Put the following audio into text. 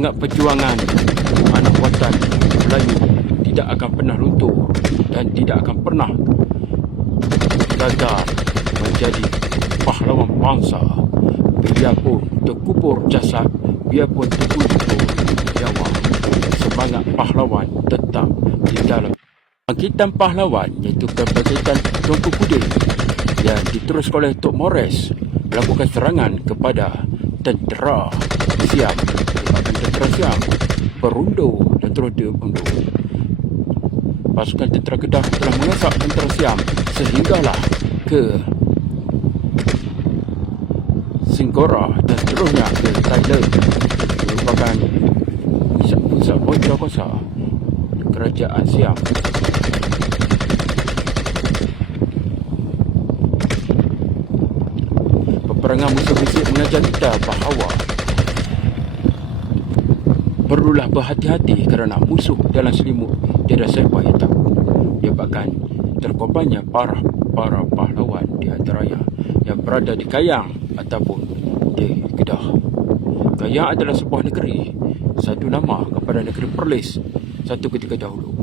Semangat perjuangan anak watan Melayu tidak akan pernah luntur dan tidak akan pernah gagal menjadi pahlawan bangsa. Biarpun terkubur jasad, biarpun terkubur nyawa, semangat pahlawan tetap di dalam. Bangkitan pahlawan iaitu kebangkitan Tunku Kudir yang diteruskan oleh Tok Mores melakukan serangan kepada tentera Siam. Menyebabkan tentera Siam berundur dan terus diundur. Pasukan tentera Kedah telah mengesak tentera Siam sehinggalah ke Singgora dan seterusnya ke Thailand. Merupakan pusat bocor kuasa kerajaan Siam. Peperangan musuh-musuh mengajar kita bahawa perlulah berhati-hati kerana musuh dalam selimut tiada siapa yang tahu. Menyebabkan terkorbannya para pahlawan di antaranya yang berada di Kayang ataupun di Kedah. Kayang adalah sebuah negeri, satu nama kepada negeri Perlis satu ketika dahulu.